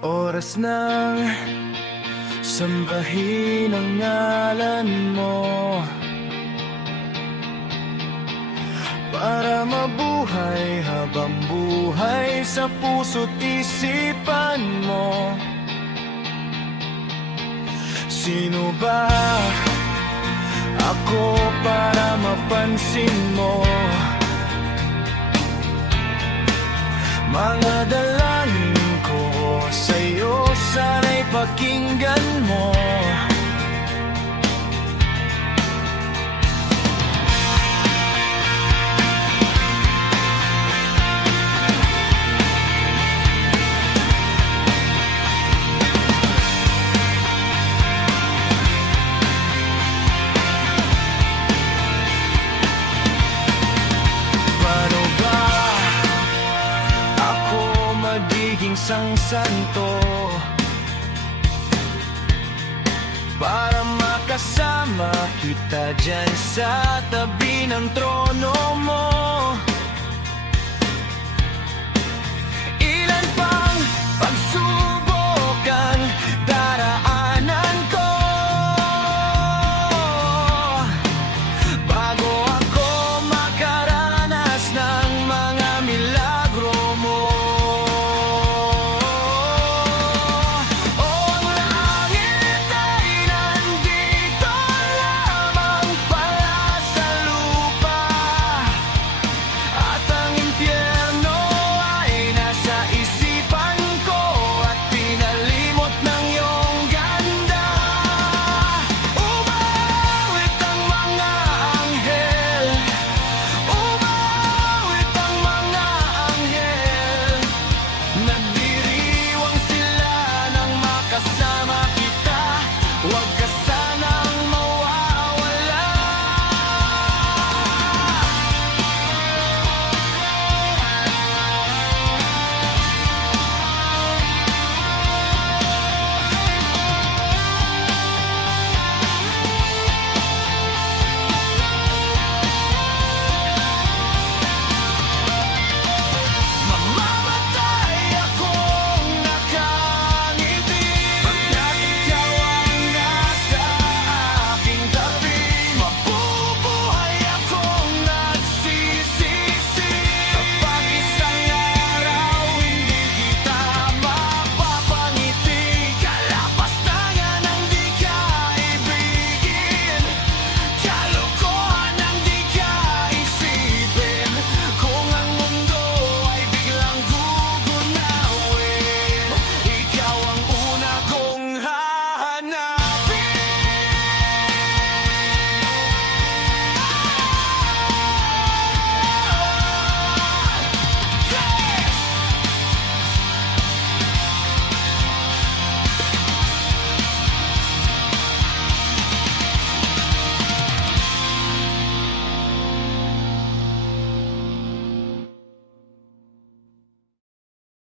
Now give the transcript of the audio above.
Oras nang sambahin ang ngalan mo, para mabuhay habang buhay sa puso't isipan mo. Sino ba ako para mapansin mo? Mga dalangin ko sa'yo, sana'y pakinggan mo. Isang santo para makasama kita dyan sa tabi ng trono mo.